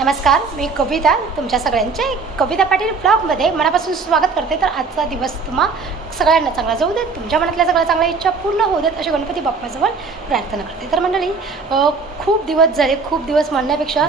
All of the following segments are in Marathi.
नमस्कार मी कविता तुमच्या सगळ्यांचे कविता पाटील ब्लॉगमध्ये मनापासून स्वागत करते. तर आजचा दिवस तुम्हा सगळ्यांना चांगला जाऊ देत तुमच्या मनातल्या सगळ्या चांगल्या इच्छा पूर्ण होऊ देत अशी गणपती बाप्पाजवळ प्रार्थना करते. तर मंडळी खूप दिवस झाले खूप दिवस म्हणण्यापेक्षा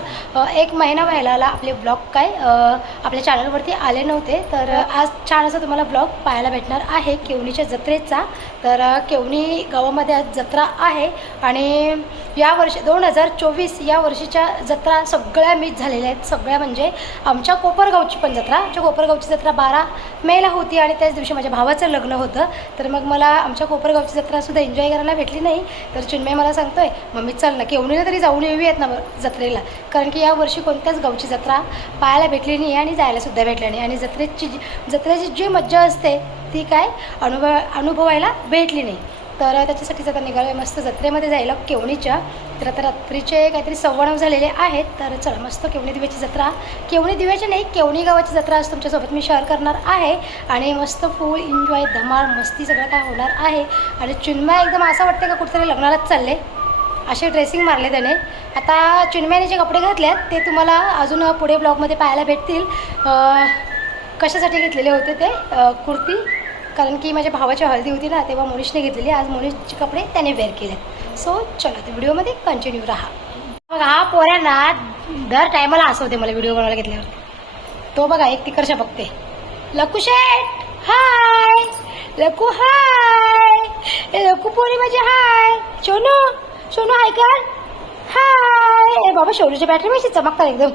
एक महिना व्हायला आला आपले ब्लॉग काय आपल्या चॅनलवरती आले नव्हते. तर आज छान असं तुम्हाला ब्लॉग पाहायला भेटणार आहे केवणीच्या जत्रेचा. तर केवणी गावामध्ये आज जत्रा आहे. आणि या वर्षी दोन हजार चोवीस या वर्षीच्या जत्रा सगळ्या मी झालेल्या आहेत सगळ्या. म्हणजे आमच्या कोपरगावची पण जत्रा आमच्या कोपरगावची जत्रा बारा मेला होती आणि त्याच दिवशी माझ्या भावाचं लग्न होतं. तर मग मला आमच्या कोपरगावची जत्रासुद्धा एन्जॉय करायला भेटली नाही. तर चिन्मय मला सांगतोय मम्मी चल ना केवणीला तरी जाऊन येऊयात ना जत्रेला. कारण की यावर्षी कोणत्याच गावची जत्रा पाहायला भेटली नाही आणि जायलासुद्धा भेटली नाही. आणि जत्रेची जत्रेची जी मज्जा असते ती काय? अनुभव अनुभवायला भेटली नाही. तर त्याच्यासाठीच आता निघालो आहे मस्त जत्रेमध्ये जायला केवणीच्या तर आता रात्रीचे काहीतरी सव्वा झालेले आहेत. तर चला मस्त केवणी दिव्याची जत्रा. केवणी दिव्याची नाही केवणी गावाची जत्रा आज तुमच्यासोबत मी शेअर करणार आहे. आणि मस्त फुल एन्जॉय धमाल मस्ती सगळं काय होणार आहे. आणि चिन्मय एकदम असं वाटतं का कुठेतरी लग्नालाच चालले. असे ड्रेसिंग मारले त्याने. आता चिन्मयाने जे कपडे घातले ते तुम्हाला अजून पुढे ब्लॉगमध्ये पाहायला भेटतील. कशासाठी घेतलेले होते ते? कुर्ती? कारण की माझ्या भावाची हळदी होती ना तेव्हा मोनिशने घेतलेली. आज मोनिशचे कपडे त्याने वेअर केले. सो चला ते व्हिडिओमध्ये कंटिन्यू राहा. मग हा पोऱ्यांना दर टायमाला हसवते मला व्हिडिओ बनवायला घेतल्यावर. तो बघा एक तिकडच्या बघते. लकू शेट हाय लकू हाय ए लकू पोरी माझी हाय सोनू सोनू हाय कर. हाय बाबा शोरूची बॅटरी माझी चमकतात एकदम.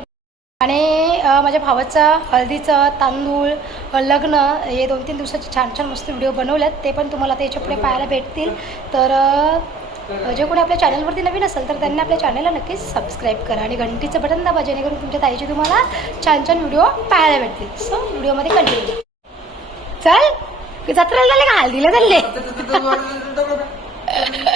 आणि माझ्या भावाचं हळदीचं तांदूळ लग्न हे दोन तीन दिवसाचे छान छान मस्त व्हिडिओ बनवल्यात. ते पण तुम्हाला त्याच्या पुढे पाहायला भेटतील. तर जे कोणी आपल्या चॅनलवरती नवीन असेल तर त्यांनी आपल्या चॅनलला नक्कीच सबस्क्राईब करा आणि घंटीचं बटन दाबा जेणेकरून तुमच्या ताईचे तुम्हाला छान छान व्हिडिओ पाहायला भेटतील. सो व्हिडिओमध्ये कंटिन्यू चल की जत्रेला झाले का? हळदीला चालले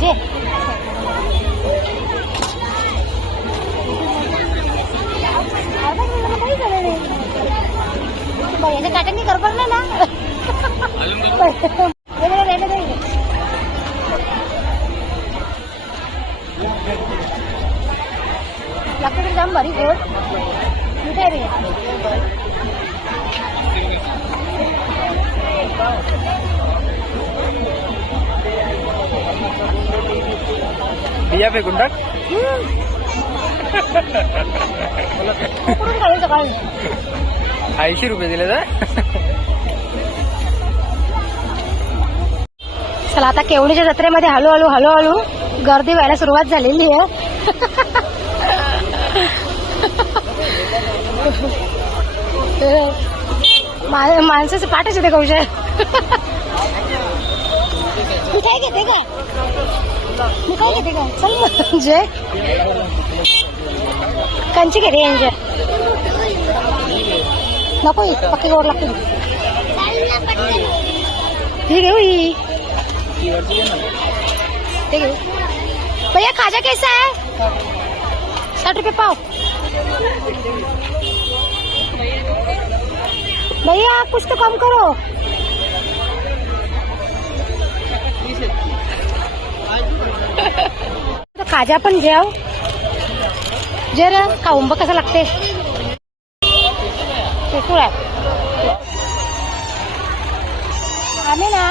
जे. अर्धा किलोला काही झालं नाही. बाई, याच्या काट्यांनी गडबड नाही ना हे बघा, रेल्वे जाईल. लागतं तरी जाम भारी गोड मिठाई रे बिया फेकून टाक सकाळी ऐंशी रुपये दिले तर? चला आता केवणीच्या जत्रेमध्ये हळूहळू हळूहळू गर्दी व्हायला सुरुवात झालेली आहे. माणसाचे पाठच येते कौशल. मिठाई घेते का मिठाई घेते का चल म्हणजे कंची घे रे यांच्या नको ही, पक्की गोड लागते ही घेऊ ही ते घेऊ भैया खाजा कैसा है साठ रुपये पाव भैया कुछ तो कम करो काजा पण घ्या जर का बघ कसं लागते? आहे आम्ही ना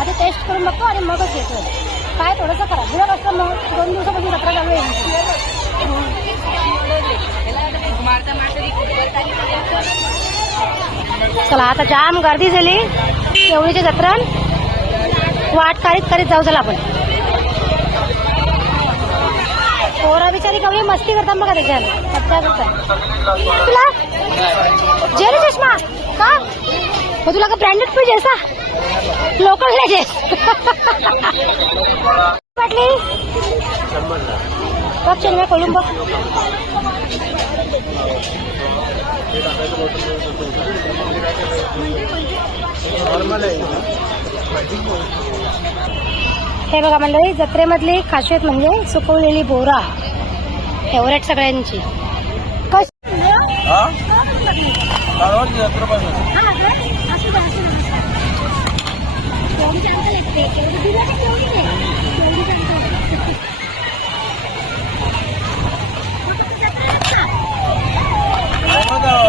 आधी टेस्ट करून बघतो आणि मगच घेतो. काय थोडंसं करा. दिवस असतं मग. दोन दिवसापासून जत्रा चालू आहे चला आता जाम गर्दी झाली. एवढीच्या जत्रा. वाट काढीत करीत जाऊ चला आपण. पोरा बिचारी कमी मस्ती करतात बघा त्याच्यात मज्जा करतात तुला? जेल चष्मा का? मग तुला का ब्रँडेड पाहिजे असा लोकल पाहिजे वाटली? बघ चेन्नई कोलंबो हे बघा मंडळी जत्रेमधली खासियत म्हणजे सुकवलेली बोरा. फेवरेट सगळ्यांची. हा?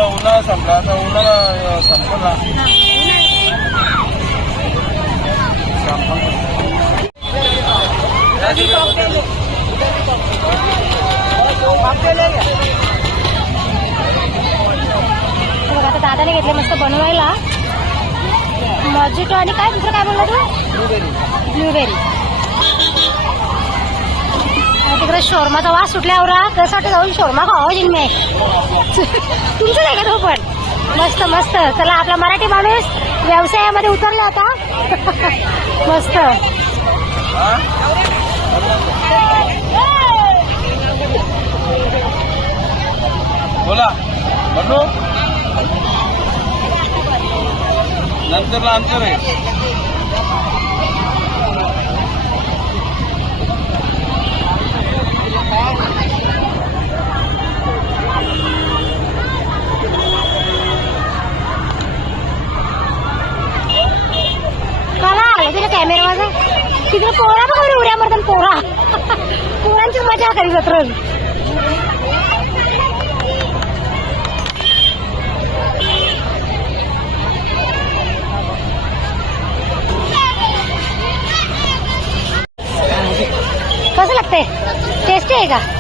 उन्हाळा संपला आता उन्हाळा संपला. मस्त बनवायला? मॉजिटो आणि काय? दुसरं काय बोलला तू? ब्लूबेरी आणि तिकडे शोरमाचा वास सुटल्यावर कसं वाटतं जाऊन शोरमा खावा जिन्मे? तुमचं नाही का तो पण? मस्त मस्त. चला आपला मराठी माणूस व्यवसायामध्ये उतरला आता. मस्त. हा बोला नंतरला अंतर आहे. तुझ्या कॅमेरामध्ये तिकडे पोरा बघा उड्या मारतात पोरा. पोरांची मजा करी जत्र टेस्टी